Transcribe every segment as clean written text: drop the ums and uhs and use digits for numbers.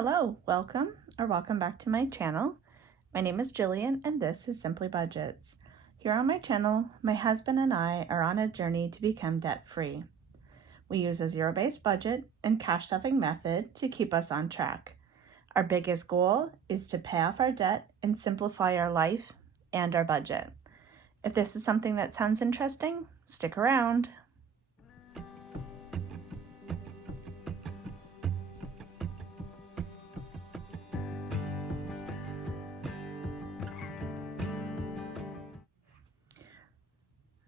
Hello, welcome back to my channel. My name is Jillian and this is Simply Budgets. Here on my channel, my husband and I are on a journey to become debt-free. We use a zero-based budget and cash stuffing method to keep us on track. Our biggest goal is to pay off our debt and simplify our life and our budget. If this is something that sounds interesting, stick around.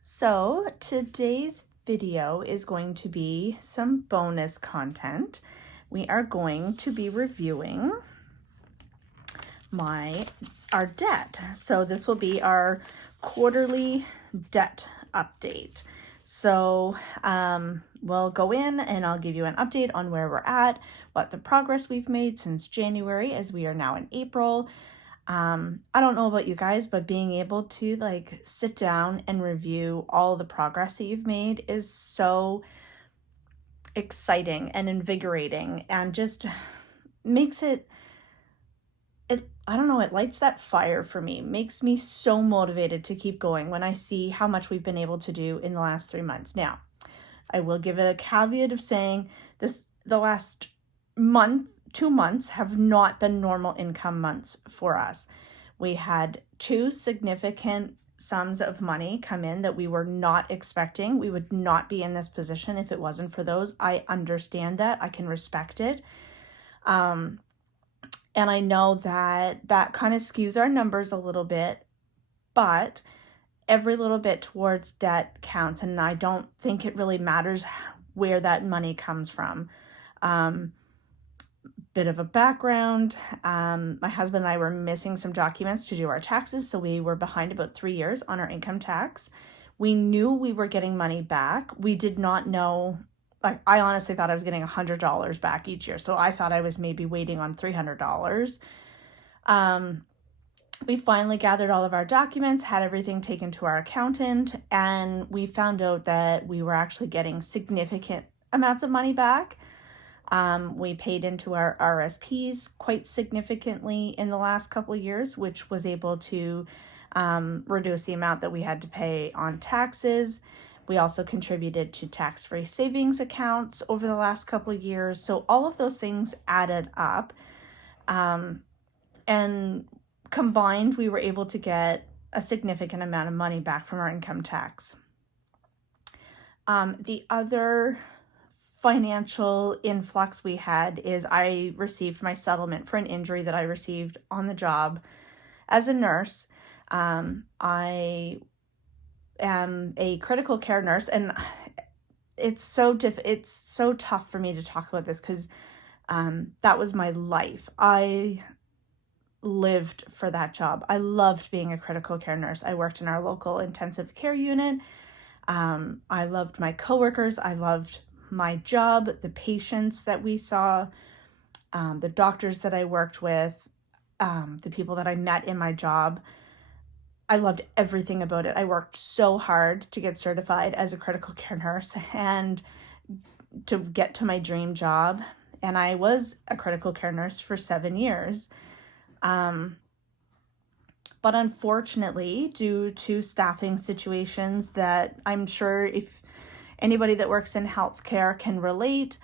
So today's video is going to be some bonus content. We are going to be reviewing our debt. So this will be our quarterly debt update. So we'll go in and I'll give you an update on where we're at, what the progress we've made since January, as we are now in April. I don't know about you guys, but being able to sit down and review all the progress that you've made is so exciting and invigorating, and just makes it I don't know, it lights that fire for me, makes me so motivated to keep going when I see how much we've been able to do in the last 3 months. Now, I will give it a caveat of saying the last month, 2 months have not been normal income months for us. We had 2 significant sums of money come in that we were not expecting. We would not be in this position if it wasn't for those. I understand that. I can respect it. And I know that kind of skews our numbers a little bit, but every little bit towards debt counts, and I don't think it really matters where that money comes from. Bit of a background, my husband and I were missing some documents to do our taxes, so we were behind about 3 years on our income tax. We knew we were getting money back. We did not know, I honestly thought I was getting $100 back each year, so I thought I was maybe waiting on $300. We finally gathered all of our documents, had everything taken to our accountant, and we found out that we were actually getting significant amounts of money back. We paid into our RSPs quite significantly in the last couple of years, which was able to reduce the amount that we had to pay on taxes. We also contributed to tax-free savings accounts over the last couple of years. So all of those things added up. And combined, we were able to get a significant amount of money back from our income tax. The other financial influx we had is I received my settlement for an injury that I received on the job as a nurse. I am a critical care nurse, and it's so tough for me to talk about this because that was my life. I lived for that job. I loved being a critical care nurse. I worked in our local intensive care unit. I loved my coworkers. I loved my job, the patients that we saw, the doctors that I worked with, the people that I met in my job. I loved everything about it. I worked so hard to get certified as a critical care nurse and to get to my dream job. And I was a critical care nurse for 7 years. But unfortunately, due to staffing situations that I'm sure if anybody that works in healthcare can relate,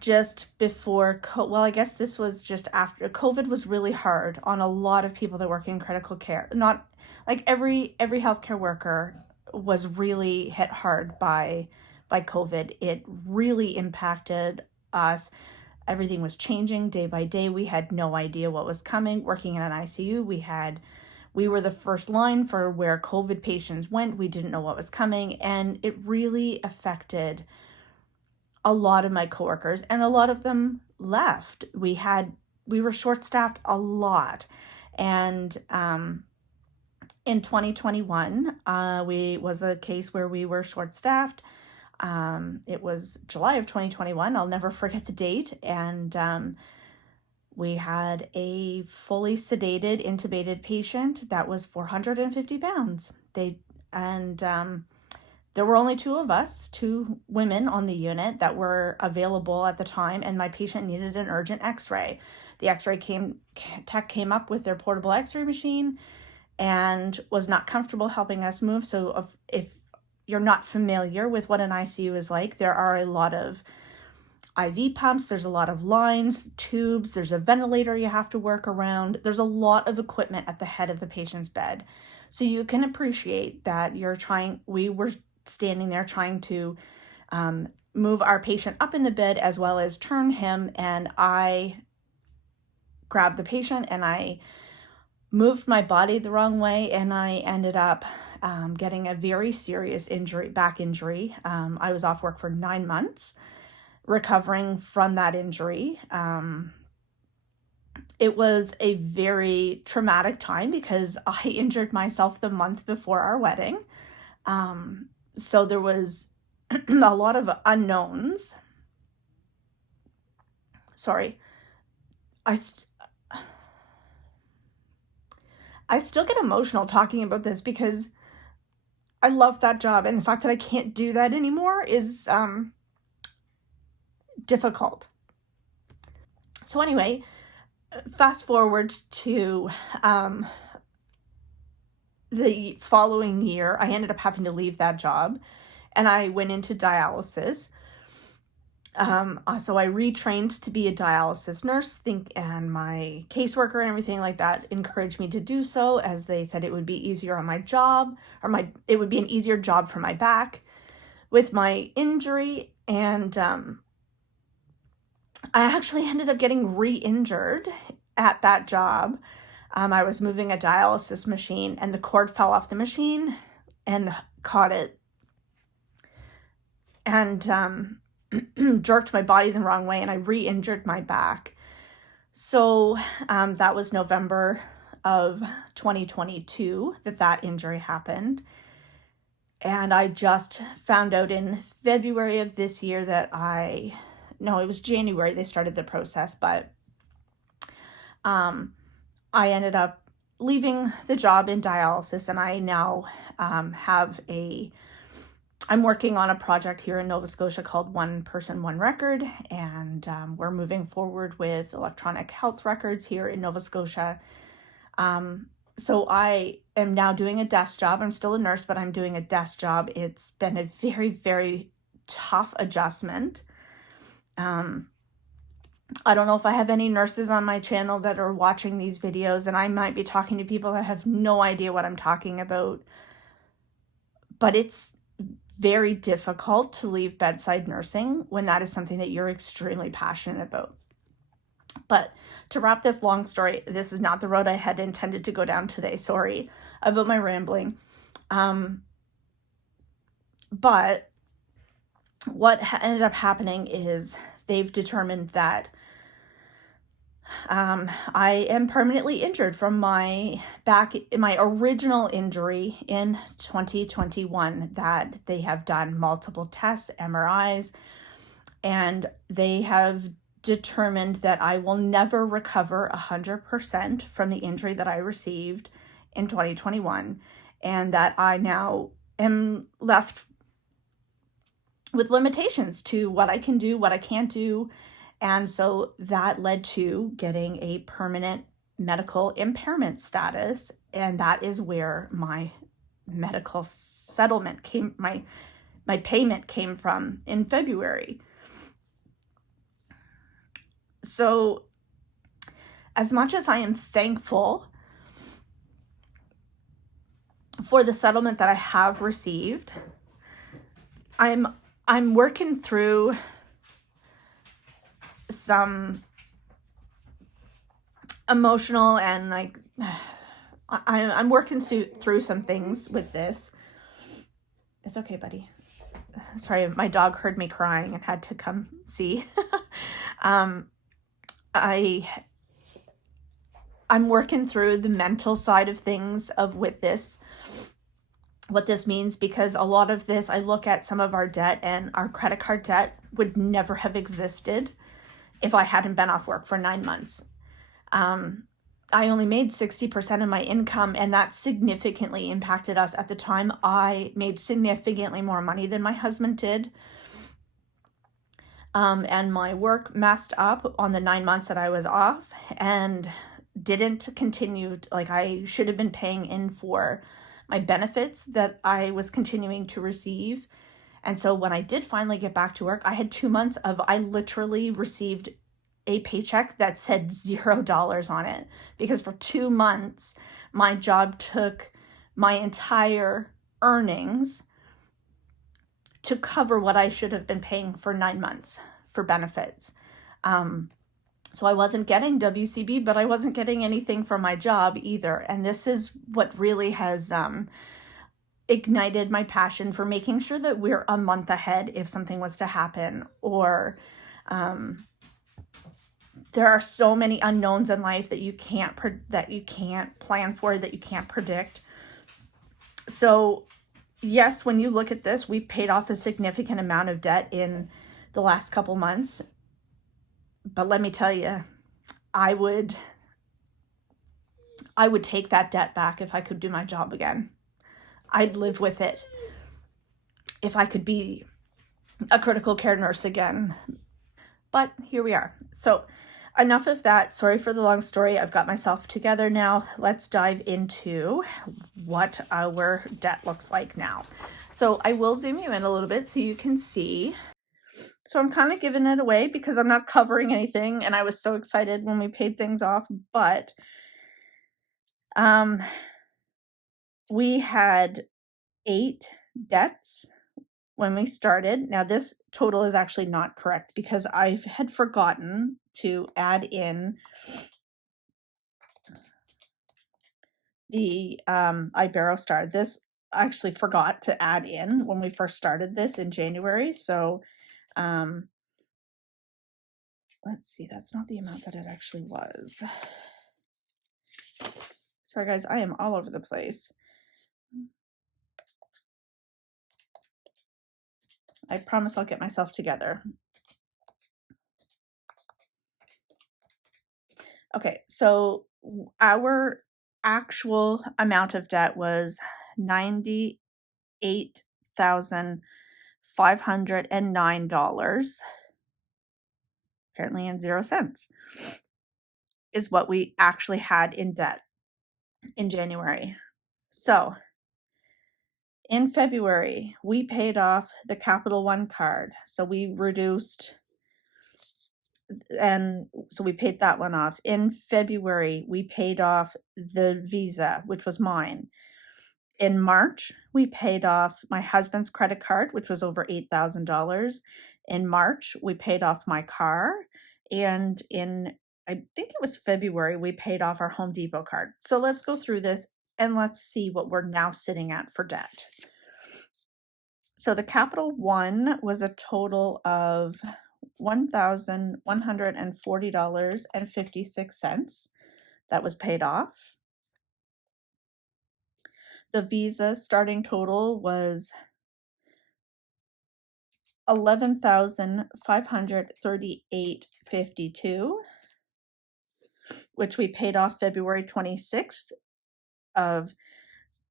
just before, I guess this was just after COVID was really hard on a lot of people that work in critical care. Not like every healthcare worker was really hit hard by COVID. It really impacted us. Everything was changing day by day. We had no idea what was coming. Working in an ICU, we were the first line for where COVID patients went. We didn't know what was coming, and it really affected a lot of my coworkers, and a lot of them left. We were short-staffed a lot, and in 2021, was a case where we were short-staffed. It was July of 2021. I'll never forget the date, and we had a fully sedated, intubated patient that was 450 pounds. there were only two of us, two women on the unit that were available at the time, and my patient needed an urgent x-ray. The tech came up with their portable x-ray machine and was not comfortable helping us move. So if you're not familiar with what an ICU is like, there are a lot of IV pumps, there's a lot of lines, tubes, there's a ventilator you have to work around. There's a lot of equipment at the head of the patient's bed. So you can appreciate that we were standing there trying to move our patient up in the bed as well as turn him, and I grabbed the patient and I moved my body the wrong way, and I ended up getting a very serious back injury. I was off work for 9 months recovering from that injury. It was a very traumatic time because I injured myself the month before our wedding. So there was a lot of unknowns. Sorry. I still get emotional talking about this because I love that job, and the fact that I can't do that anymore is difficult. So anyway, fast forward to the following year, I ended up having to leave that job, and I went into dialysis. So I retrained to be a dialysis nurse, and my caseworker and everything like that encouraged me to do so, as they said it would be easier on my job, it would be an easier job for my back with my injury. And I actually ended up getting re-injured at that job. I was moving a dialysis machine and the cord fell off the machine and caught it and jerked my body the wrong way, and I re-injured my back. So that was November of 2022 that injury happened. And I just found out in February of this year it was January they started the process, but I ended up leaving the job in dialysis, and I now I'm working on a project here in Nova Scotia called One Person, One Record, and we're moving forward with electronic health records here in Nova Scotia. So I am now doing a desk job. I'm still a nurse, but I'm doing a desk job. It's been a very, very tough adjustment. I don't know if I have any nurses on my channel that are watching these videos, and I might be talking to people that have no idea what I'm talking about, but it's very difficult to leave bedside nursing when that is something that you're extremely passionate about. But to wrap this long story, this is not the road I had intended to go down today. Sorry about my rambling. But what ended up happening is they've determined that I am permanently injured from my original injury in 2021, that they have done multiple tests, MRIs, and they have determined that I will never recover 100% from the injury that I received in 2021, and that I now am left with limitations to what I can do, what I can't do. And so that led to getting a permanent medical impairment status. And that is where my medical settlement my payment came from in February. So as much as I am thankful for the settlement that I have received, I'm working through some emotional and I'm working through some things with this. It's okay, buddy. Sorry, my dog heard me crying and had to come see. I'm working through the mental side of things with this, what this means, because a lot of this, I look at some of our debt, and our credit card debt would never have existed if I hadn't been off work for 9 months. I only made 60% of my income, and that significantly impacted us. At the time, I made significantly more money than my husband did. And my work messed up on the 9 months that I was off and didn't continue. Like, I should have been paying in for my benefits that I was continuing to receive. And so when I did finally get back to work, I had 2 months of, I literally received a paycheck that said $0 on it, because for 2 months, my job took my entire earnings to cover what I should have been paying for 9 months for benefits. So I wasn't getting WCB, but I wasn't getting anything from my job either. And this is what really has ignited my passion for making sure that we're a month ahead if something was to happen, or there are so many unknowns in life that you can't plan for, that you can't predict. So yes, when you look at this, we've paid off a significant amount of debt in the last couple months. But let me tell you, I would take that debt back if I could do my job again. I'd live with it if I could be a critical care nurse again. But here we are. So enough of that. Sorry for the long story. I've got myself together now. Let's dive into what our debt looks like now. So I will zoom you in a little bit so you can see. So I'm kind of giving it away because I'm not covering anything, and I was so excited when we paid things off. But we had 8 debts when we started. Now this total is actually not correct because I had forgotten to add in the Iberostar. This I actually forgot to add in when we first started this in January. So let's see, that's not the amount that it actually was. Sorry guys, I am all over the place. I promise I'll get myself together. Okay, so our actual amount of debt was $98,509, apparently in 0 cents, is what we actually had in debt in January. So in February, we paid off the Capital One card. So we reduced, and so we paid that one off. In February, we paid off the Visa, which was mine. In March, we paid off my husband's credit card, which was over $8,000. In March, we paid off my car. And in, I think it was February, we paid off our Home Depot card. So let's go through this and let's see what we're now sitting at for debt. So the Capital One was a total of $1,140.56 that was paid off. The Visa starting total was $11,538.52, which we paid off February 26th of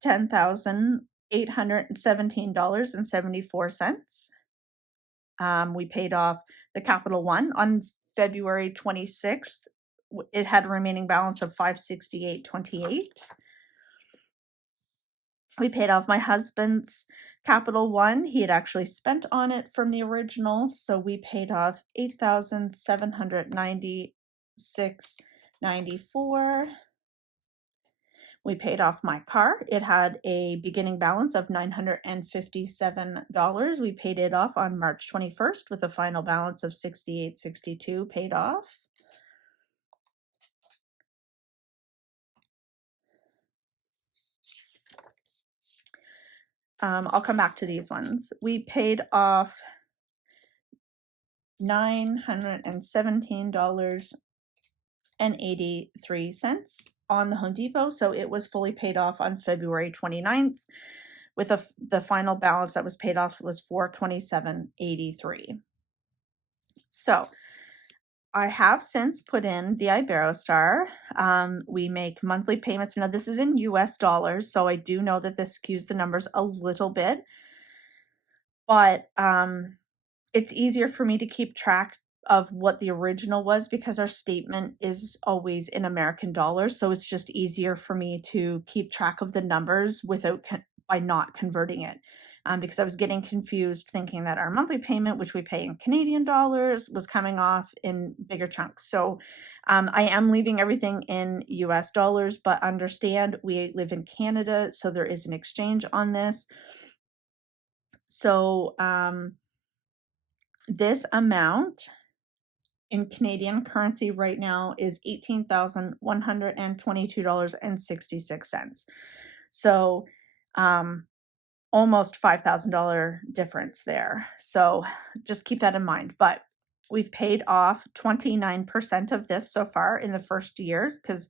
$10,817.74. We paid off the Capital One on February 26th. It had a remaining balance of $568.28. We paid off my husband's Capital One. He had actually spent on it from the original, so we paid off $8,796.94. We paid off my car. It had a beginning balance of $957. We paid it off on March 21st with a final balance of $68.62 paid off. I'll come back to these ones. We paid off $917.83 on the Home Depot, so it was fully paid off on February 29th with the final balance that was paid off was $427.83. So I have since put in the Iberostar. We make monthly payments. Now, this is in US dollars, so I do know that this skews the numbers a little bit, but it's easier for me to keep track of what the original was because our statement is always in American dollars. So it's just easier for me to keep track of the numbers without by not converting it. Because I was getting confused thinking that our monthly payment, which we pay in Canadian dollars, was coming off in bigger chunks. So I am leaving everything in US dollars, but understand we live in Canada, so there is an exchange on this. So this amount in Canadian currency right now is $18,122.66. So almost $5,000 difference there. So just keep that in mind. But we've paid off 29% of this so far in the first year because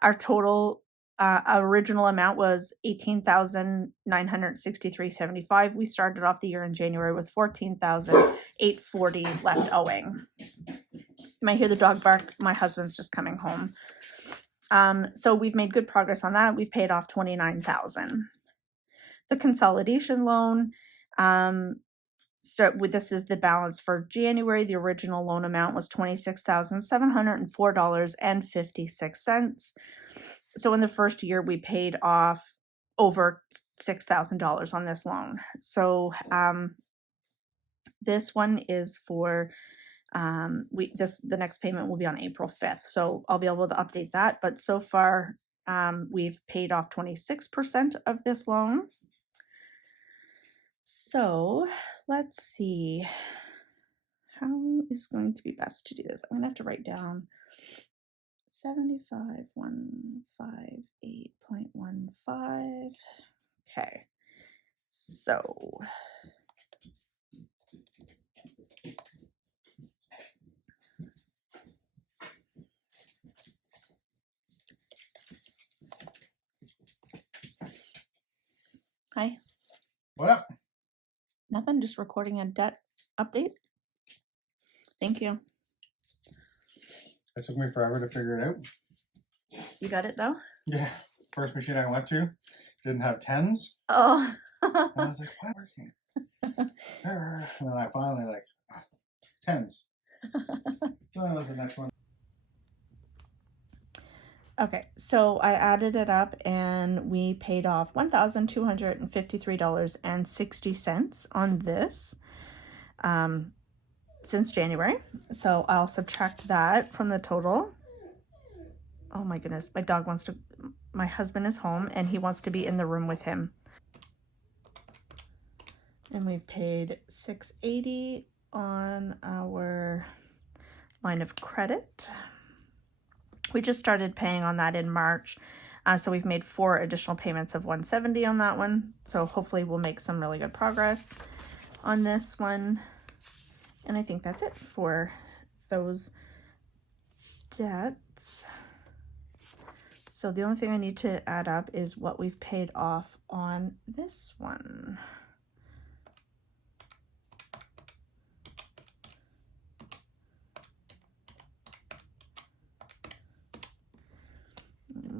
our total original amount was $18,963.75. We started off the year in January with $14,840 left owing. You might hear the dog bark. My husband's just coming home. So we've made good progress on that. We've paid off $29,000. The consolidation loan, this is the balance for January. The original loan amount was $26,704.56. So in the first year, we paid off over $6,000 on this loan. So this one is for the next payment will be on April 5th. So I'll be able to update that. But so far, we've paid off 26% of this loan. So let's see. How is going to be best to do this? I'm going to have to write down 75,158.15. Okay. So hi. What up? Nothing, just recording a debt update. Thank you. It took me forever to figure it out. You got it though? Yeah. First machine I went to didn't have tens. Oh. And I was like, why working? And then I finally tens. So that was the next one. Okay, so I added it up and we paid off $1,253.60 on this since January. So I'll subtract that from the total. Oh my goodness, my husband is home and he wants to be in the room with him. And we've paid $680 on our line of credit. We just started paying on that in March. So we've made 4 additional payments of $170 on that one. So hopefully we'll make some really good progress on this one. And I think that's it for those debts. So the only thing I need to add up is what we've paid off on this one.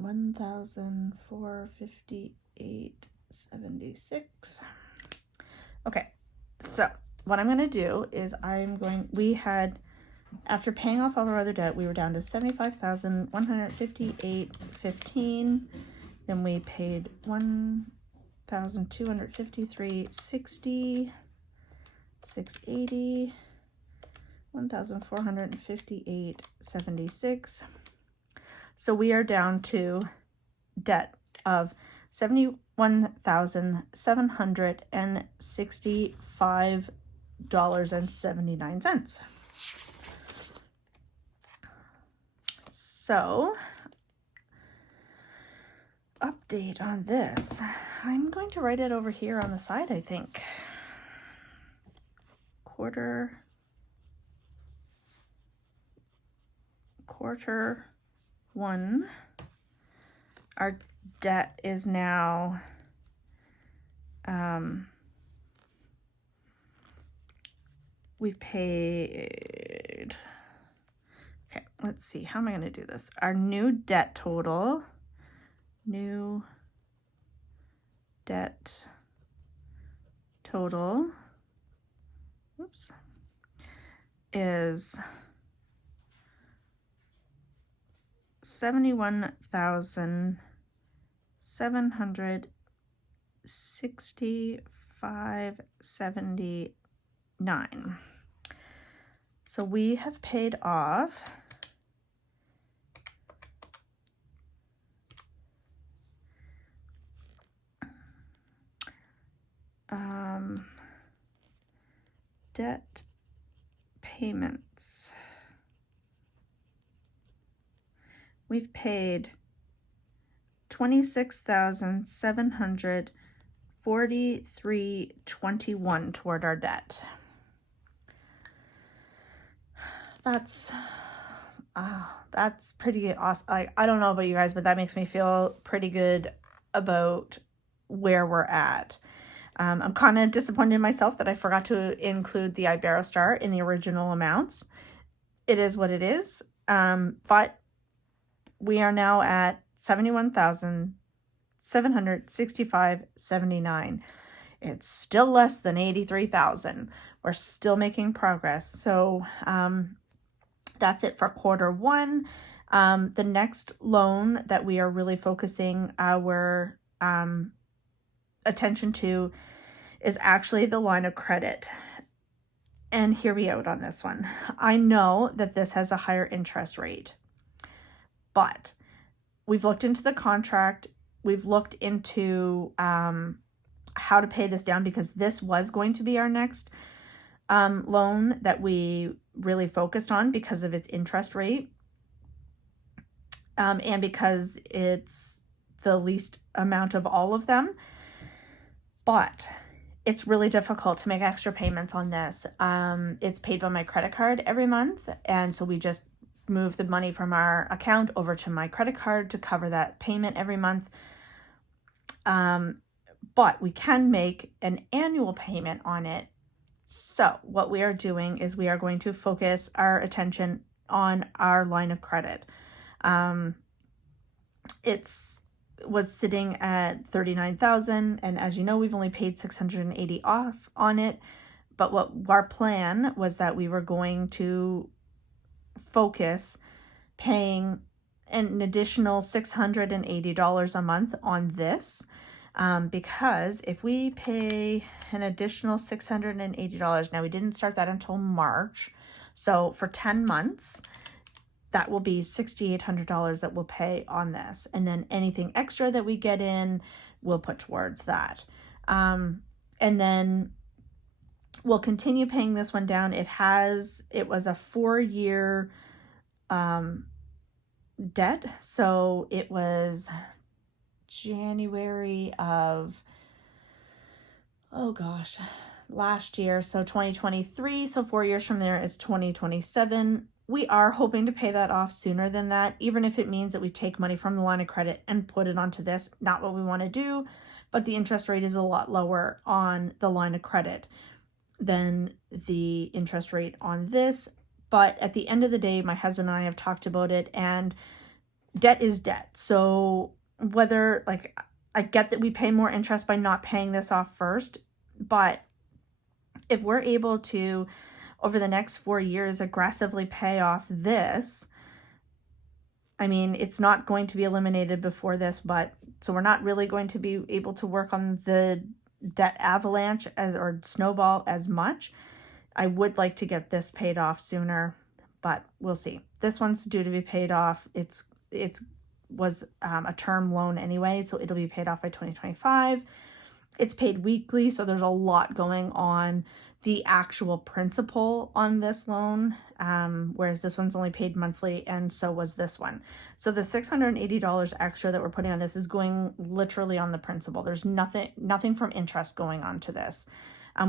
$1,458.76. Okay, so what I'm going to do is after paying off all our other debt, we were down to $75,158.15. Then we paid $1,253.60, $680, $1,458.76. So we are down to debt of $71,765.79. So, update on this. I'm going to write it over here on the side, I think. Quarter 1. Our debt is now we've paid let's see, how am I going to do this? Our new debt total, oops, is $71,765.79. So we have paid off debt payments. We've paid $26,743.21 toward our debt. That's pretty awesome. I don't know about you guys, but that makes me feel pretty good about where we're at. I'm kind of disappointed in myself that I forgot to include the Iberostar in the original amounts. It is what it is. But we are now at $71,765.79. It's still less than $83,000. We're still making progress. So that's it for quarter one. The next loan that we are really focusing our attention to is actually the line of credit. And hear me out on this one. I know that this has a higher interest rate, but we've looked into the contract. We've looked into how to pay this down, because this was going to be our next loan that we really focused on because of its interest rate, and because it's the least amount of all of them. But it's really difficult to make extra payments on this. It's paid by my credit card every month, and so we just move the money from our account over to my credit card to cover that payment every month. But we can make an annual payment on it. So what we are doing is we are going to focus our attention on our line of credit. It's was sitting at $39,000, and as you know, we've only paid $680 off on it. But what our plan was that we were going to focus paying an additional $680 a month on this, because if we pay an additional $680, now we didn't start that until March, so for 10 months, that will be $6,800 that we'll pay on this. And then anything extra that we get in, we'll put towards that. And then we'll continue paying this one down. It was a 4-year debt. So it was January of, last year. So 2023. So 4 years from there is 2027. We are hoping to pay that off sooner than that, even if it means that we take money from the line of credit and put it onto this. Not what we want to do, but the interest rate is a lot lower on the line of credit than the interest rate on this. But at the end of the day, my husband and I have talked about it, and debt is debt. So whether, I get that we pay more interest by not paying this off first, but if we're able to, over the next 4 years, aggressively pay off this, I mean, it's not going to be eliminated before this, but so we're not really going to be able to work on the debt avalanche or snowball as much. I would like to get this paid off sooner, but we'll see. This one's due to be paid off. It was a term loan anyway, so it'll be paid off by 2025. It's paid weekly, so there's a lot going on the actual principal on this loan, whereas this one's only paid monthly, and so was this one. So the $680 extra that we're putting on this is going literally on the principal. There's nothing from interest going on to this.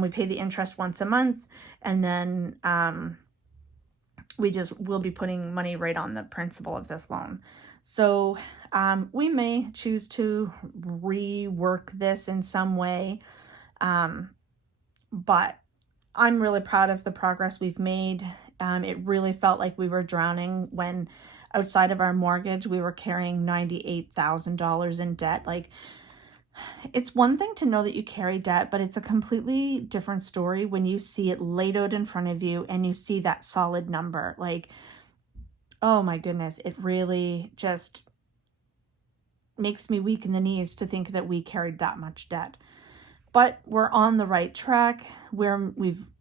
We pay the interest once a month, and then we'll be putting money right on the principal of this loan. So we may choose to rework this in some way, but I'm really proud of the progress we've made. It really felt like we were drowning when outside of our mortgage, we were carrying $98,000 in debt. Like, it's one thing to know that you carry debt, but it's a completely different story when you see it laid out in front of you and you see that solid number. Like, oh my goodness, it really just makes me weak in the knees to think that we carried that much debt. But we're on the right track. We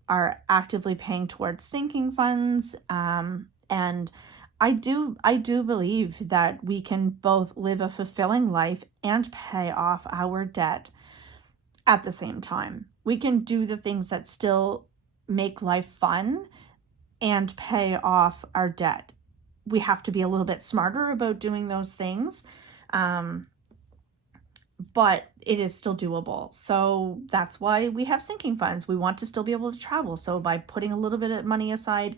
are actively paying towards sinking funds, and I do believe that we can both live a fulfilling life and pay off our debt at the same time. We can do the things that still make life fun and pay off our debt. We have to be a little bit smarter about doing those things. Um, but it is still doable. So that's why we have sinking funds. We want to still be able to travel. So by putting a little bit of money aside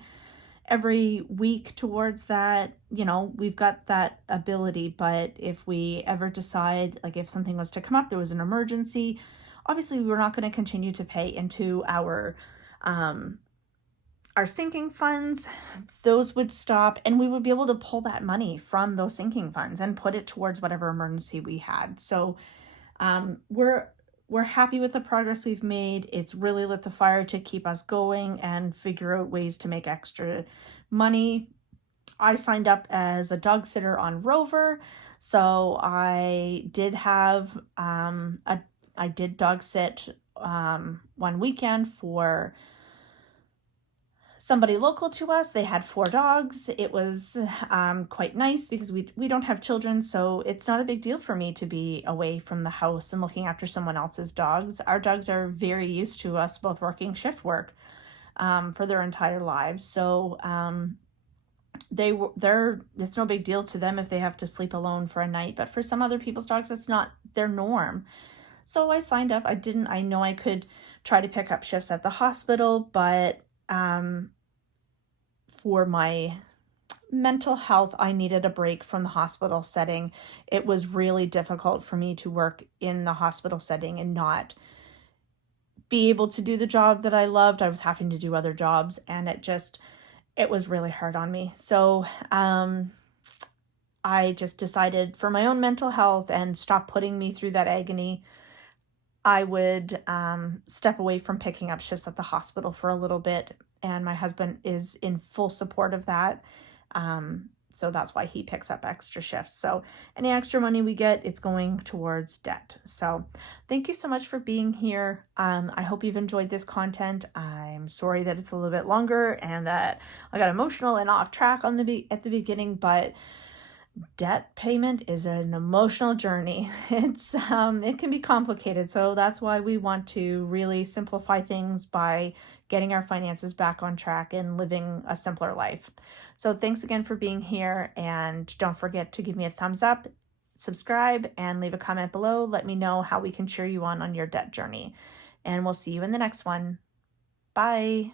every week towards that, we've got that ability. But if we ever decide, like if something was to come up, there was an emergency, obviously we're not going to continue to pay into our sinking funds. Those would stop, and we would be able to pull that money from those sinking funds and put it towards whatever emergency we had. So we're happy with the progress we've made. It's really lit the fire to keep us going and figure out ways to make extra money. I signed up as a dog sitter on Rover, so I did have I did dog sit one weekend for somebody local to us. They had 4 dogs. It was quite nice because we don't have children, so it's not a big deal for me to be away from the house and looking after someone else's dogs. Our dogs are very used to us both working shift work for their entire lives, so it's no big deal to them if they have to sleep alone for a night. But for some other people's dogs, that's not their norm. So I signed up. I know I could try to pick up shifts at the hospital, but for my mental health, I needed a break from the hospital setting. It was really difficult for me to work in the hospital setting and not be able to do the job that I loved. I was having to do other jobs, and it was really hard on me. So I just decided, for my own mental health and stop putting me through that agony, I would step away from picking up shifts at the hospital for a little bit, and my husband is in full support of that. So that's why he picks up extra shifts. So any extra money we get, it's going towards debt. So thank you so much for being here. I hope you've enjoyed this content. I'm sorry that it's a little bit longer and that I got emotional and off track at the beginning, but debt payment is an emotional journey. It can be complicated, so that's why we want to really simplify things by getting our finances back on track and living a simpler life. So thanks again for being here, and don't forget to give me a thumbs up, subscribe, and leave a comment below. Let me know how we can cheer you on your debt journey, and we'll see you in the next one. Bye.